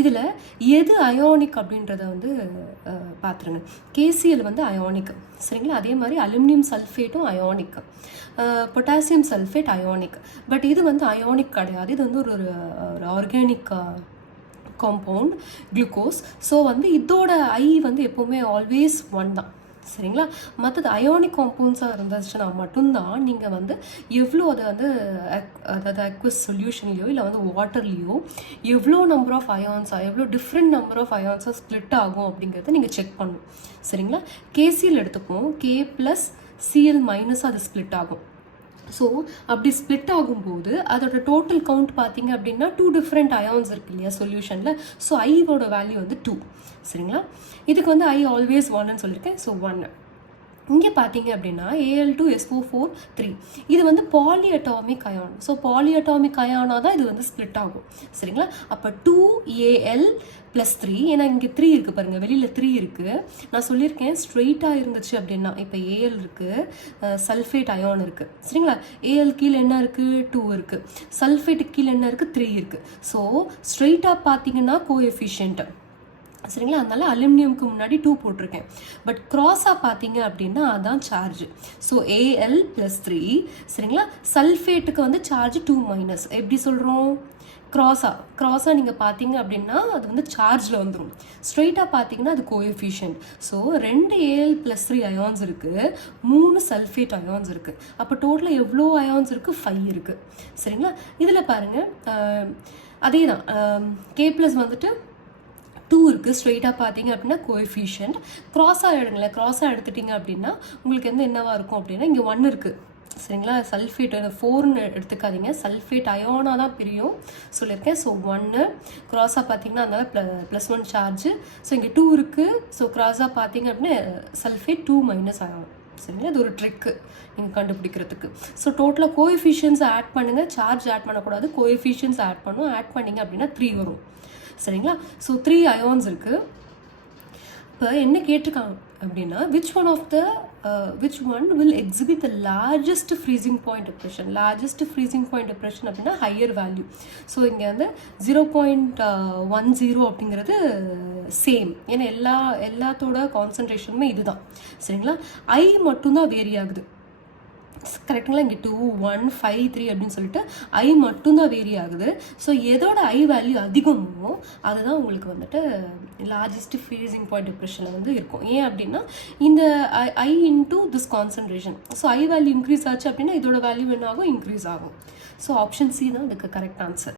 இதில் எது அயோனிக் அப்படின்றத வந்து பார்த்துருங்க. கேசிஎல் வந்து அயோனிக், சரிங்களா? அதே மாதிரி அலுமினியம் சல்ஃபேட்டும் ionic, potassium sulphate ionic. But இது வந்து அயோனிக் கிடையாது, இது வந்து ஒரு ஆர்கானிக் காம்பவுண்ட் குளுக்கோஸ். ஸோ வந்து இதோட ஐ வந்து எப்போவுமே ஆல்வேஸ் 1 தான், சரிங்களா? மற்றது அயோனிக் காம்பவுண்ட்ஸாக இருந்துச்சுன்னா மட்டும்தான் நீங்கள் வந்து எவ்வளோ அதை வந்து அதாவது அக்வஸ் சொல்யூஷன்லையோ இல்லை வந்து வாட்டர்லேயோ எவ்வளோ நம்பர் ஆஃப் அயான்ஸாக எவ்வளோ டிஃப்ரெண்ட் நம்பர் ஆஃப் அயான்ஸாக ஸ்ப்ளிட் ஆகும் அப்படிங்கிறத நீங்கள் செக் பண்ணணும், சரிங்களா? கேசிஎல் எடுத்துப்போம், கே ப்ளஸ் சிஎல் மைனஸாக அது ஸ்ப்ளிட் ஆகும். ஸோ அப்படி ஸ்ப்ளிட் ஆகும்போது அதோட டோட்டல் கவுண்ட் பார்த்தீங்க அப்படின்னா 2 டிஃப்ரெண்ட் அயான்ஸ் இருக்கு இல்லையா சொல்யூஷனில். ஸோ ஐவோட வேல்யூ வந்து 2, சரிங்களா? இதுக்கு வந்து ஐ ஆல்வேஸ் 1ன்னு சொல்லியிருக்கேன். ஸோ 1. இங்கே பார்த்தீங்க அப்படின்னா Al2SO4 3 இது வந்து பாலிஅட்டாமிக் அயான். ஸோ பாலிஅட்டாமிக் அயானாக தான் இது வந்து ஸ்ப்ளிட் ஆகும், சரிங்களா? அப்போ 2Al+3, ஏன்னா இங்கே 3 இருக்குது பாருங்கள், வெளியில் 3 இருக்குது. நான் சொல்லியிருக்கேன் ஸ்ட்ரெயிட்டாக இருந்துச்சு அப்படின்னா இப்போ Al இருக்குது, சல்ஃபேட் அயான் இருக்குது, சரிங்களா? Al கீழே என்ன இருக்குது, 2 இருக்குது, சல்ஃபேட்டுக்கு கீழே என்ன இருக்குது, 3 இருக்குது. ஸோ ஸ்ட்ரெயிட்டாக பார்த்தீங்கன்னா கோஎஃபிஷியன்ட், சரிங்களா? அதனால அலுமினியம்க்கு முன்னாடி 2 போட்டிருக்கேன். பட் க்ராஸாக பார்த்தீங்க அப்படின்னா அதான் சார்ஜ். ஸோ Al+3, சரிங்களா? சல்ஃபேட்டுக்கு வந்து சார்ஜ் 2-. எப்படி சொல்கிறோம்? க்ராஸாக நீங்கள் பார்த்தீங்க அப்படின்னா அது வந்து சார்ஜில் வந்துடும். ஸ்ட்ரெயிட்டாக பார்த்தீங்கன்னா அது கோஎஃபிஷியன்ட். ஸோ 2 Al+3 அயான்ஸ் இருக்குது, 3 சல்ஃபேட் அயான்ஸ் இருக்குது. அப்போ டோட்டலாக எவ்வளோ அயான்ஸ் இருக்குது? 5 இருக்குது, சரிங்களா? இதில் பாருங்கள், அதே தான், K+ வந்துட்டு 2 இருக்குது. ஸ்ட்ரெயிட்டாக பார்த்தீங்க அப்படின்னா கோஎஃபிஷியன்ட். க்ராஸாக எடுங்களேன், க்ராஸாக எடுத்துட்டிங்க அப்படின்னா உங்களுக்கு வந்து என்னவாக இருக்கும் அப்படின்னா இங்கே 1 இருக்குது, சரிங்களா? சல்ஃபேட் 4ன்னு எடுத்துக்காதீங்க, சல்ஃபேட் அயோனாக தான் பிரியும் சொல்லியிருக்கேன். ஸோ 1 க்ராஸாக பார்த்தீங்கன்னா அதனால +1 சார்ஜ். ஸோ இங்கே 2 இருக்குது. ஸோ க்ராஸாக பார்த்தீங்க அப்படின்னா சல்ஃபேட் 2- அயோன், சரிங்களா? இது ஒரு ட்ரிக்கு நீங்கள் கண்டுபிடிக்கிறதுக்கு. ஸோ டோட்டலாக கோஎஃபிஷியன்ஸை ஆட் பண்ணுங்கள், சார்ஜ் ஆட் பண்ணக்கூடாது, கோஎஃபிஷியன்ஸ் ஆட் பண்ணும். ஆட் பண்ணிங்க அப்படின்னா 3 வரும், சரிங்களா? ஸோ 3 அயான்ஸ் இருக்குது. இப்போ என்ன கேட்டிருக்காங்க அப்படின்னா which one will exhibit the largest freezing point depression? largest freezing point depression அப்படின்னா higher value. ஸோ இங்கே வந்து 0.10 அப்படிங்கிறது சேம், ஏன்னா எல்லாத்தோட கான்சன்ட்ரேஷனுமே இதுதான், சரிங்களா? ஐ மட்டும்தான் வேரி ஆகுது, கரெக்டுங்களா? இங்கே 2, 1, 5, 3 அப்படின்னு சொல்லிட்டு ஐ மட்டும்தான் வேரி ஆகுது. ஸோ எதோட ஐ வேல்யூ அதிகமோ அதுதான் உங்களுக்கு வந்துட்டு லார்ஜஸ்ட் ஃப்ரீசிங் பாயிண்ட் டிப்ரெஷனில் வந்து இருக்கும். ஏன் அப்படின்னா இந்த I into this concentration. So I value increase ஆச்சு அப்படின்னா இதோட வேல்யூ என்ன ஆகும்? இன்க்ரீஸ் ஆகும். ஸோ ஆப்ஷன் சி தான் இதுக்கு கரெக்ட் ஆன்சர்.